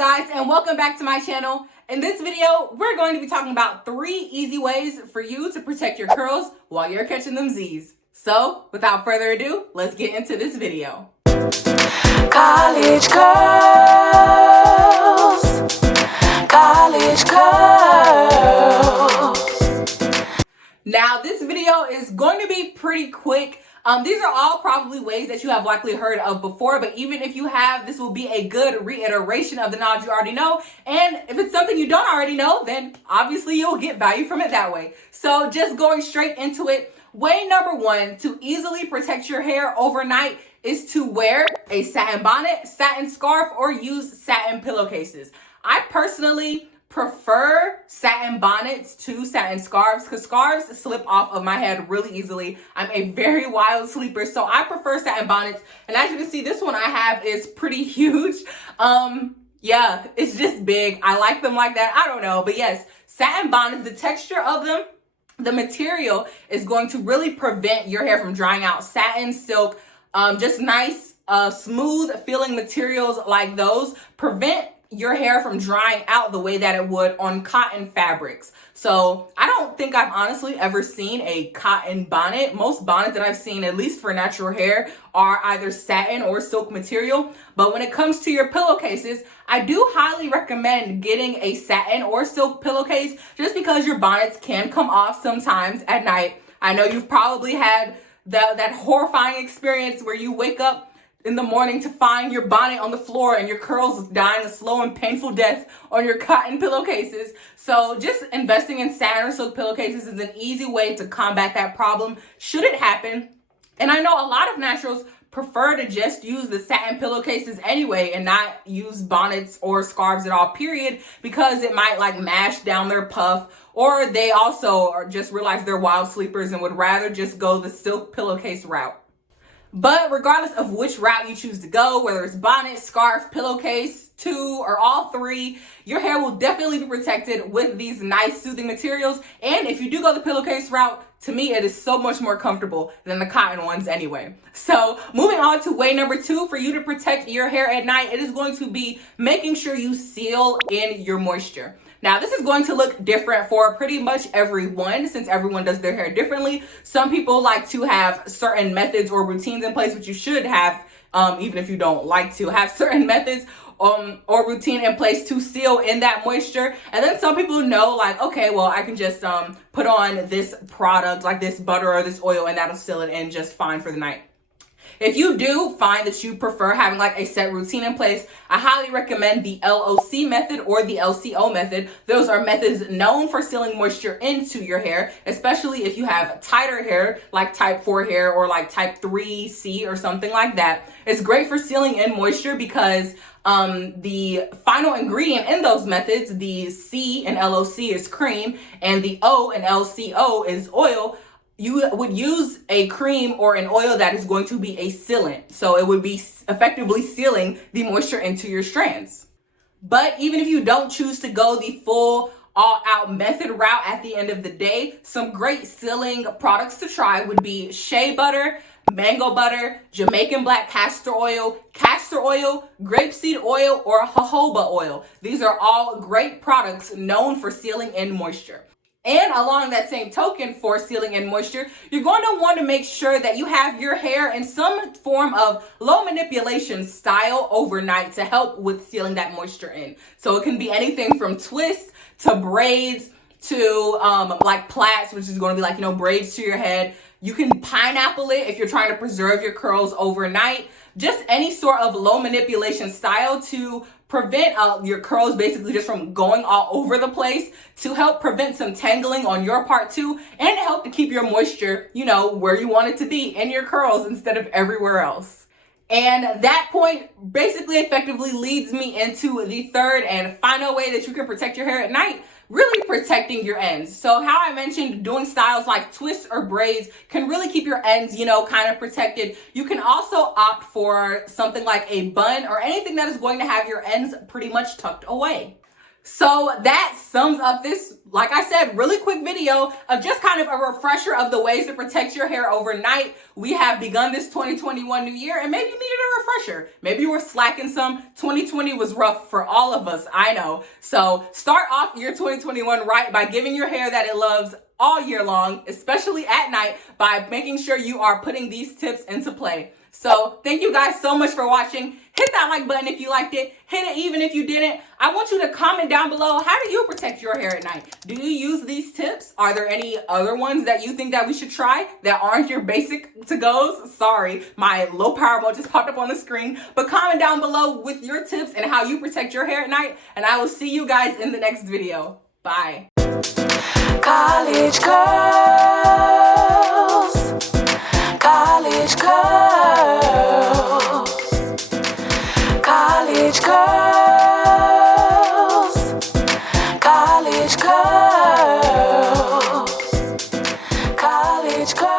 guys, and welcome back to my channel. In this video, we're going to be talking about 3 easy ways for you to protect your curls while you're catching them Z's. So, without further ado, let's get into this video. College girls, college girls. Now, this video is going to be pretty quick. These are all probably ways that you have likely heard of before, but even if you have, this will be a good reiteration of the knowledge you already know. And if it's something you don't already know, then obviously you'll get value from it that way. So just going straight into it, way number 1 to easily protect your hair overnight is to wear a satin bonnet, satin scarf, or use satin pillowcases. I personally prefer satin bonnets to satin scarves because scarves slip off of my head really easily. I'm a very wild sleeper, so I prefer satin bonnets. And as you can see, this one I have is pretty huge. Yeah, it's just big. I like them like that. I don't know, but yes, satin bonnets, the texture of them, the material is going to really prevent your hair from drying out. Satin, silk, just nice, smooth feeling materials like those prevent your hair from drying out the way that it would on cotton fabrics. So I don't think I've honestly ever seen a cotton bonnet. Most bonnets that I've seen, at least for natural hair, are either satin or silk material. But when it comes to your pillowcases, I do highly recommend getting a satin or silk pillowcase just because your bonnets can come off sometimes at night. I know you've probably had that horrifying experience where you wake up in the morning to find your bonnet on the floor and your curls dying a slow and painful death on your cotton pillowcases. So just investing in satin or silk pillowcases is an easy way to combat that problem should it happen. And I know a lot of naturals prefer to just use the satin pillowcases anyway and not use bonnets or scarves at all, period, because it might like mash down their puff, or they also just realize they're wild sleepers and would rather just go the silk pillowcase route. But regardless of which route you choose to go, whether it's bonnet, scarf, pillowcase, 2, or all 3, your hair will definitely be protected with these nice soothing materials. And if you do go the pillowcase route, to me, it is so much more comfortable than the cotton ones anyway. So moving on to way number 2 for you to protect your hair at night, it is going to be making sure you seal in your moisture. Now, this is going to look different for pretty much everyone since everyone does their hair differently. Some people like to have certain methods or routines in place, which you should have, even if you don't like to have certain methods or routine in place to seal in that moisture. And then some people know like, okay, well, I can just put on this product like this butter or this oil and that'll seal it in just fine for the night. If you do find that you prefer having like a set routine in place, I highly recommend the Loc method or the LCO method. Those are methods known for sealing moisture into your hair, especially if you have tighter hair, like type 4 hair or like type 3C or something like that. It's great for sealing in moisture because the final ingredient in those methods, the C in Loc is cream and the O in LCO is oil. You would use a cream or an oil that is going to be a sealant. So it would be effectively sealing the moisture into your strands. But even if you don't choose to go the full all-out method route at the end of the day, some great sealing products to try would be shea butter, mango butter, Jamaican black castor oil, grapeseed oil, or jojoba oil. These are all great products known for sealing in moisture. And along that same token for sealing in moisture, you're going to want to make sure that you have your hair in some form of low manipulation style overnight to help with sealing that moisture in. So it can be anything from twists to braids to like plaits, which is going to be like, braids to your head. You can pineapple it if you're trying to preserve your curls overnight. Just any sort of low manipulation style to prevent your curls basically just from going all over the place, to help prevent some tangling on your part too, and to help to keep your moisture, where you want it to be in your curls instead of everywhere else. And that point basically effectively leads me into the third and final way that you can protect your hair at night, really protecting your ends. So how I mentioned doing styles like twists or braids can really keep your ends, kind of protected. You can also opt for something like a bun or anything that is going to have your ends pretty much tucked away. So that sums up this, like I said, really quick video of just kind of a refresher of the ways to protect your hair overnight. We have begun this 2021 new year, and maybe you needed a refresher. Maybe you were slacking some. 2020 was rough for all of us, I know. So start off your 2021 right by giving your hair that it loves all year long, especially at night, by making sure you are putting these tips into play. So thank you guys so much for watching. Hit that like button if you liked it. Hit it even if you didn't. I want you to comment down below, how do you protect your hair at night? Do you use these tips? Are there any other ones that you think that we should try that aren't your basic to-goes? Sorry, my low power mode just popped up on the screen. But comment down below with your tips and how you protect your hair at night. And I will see you guys in the next video. Bye. College girls, college girls.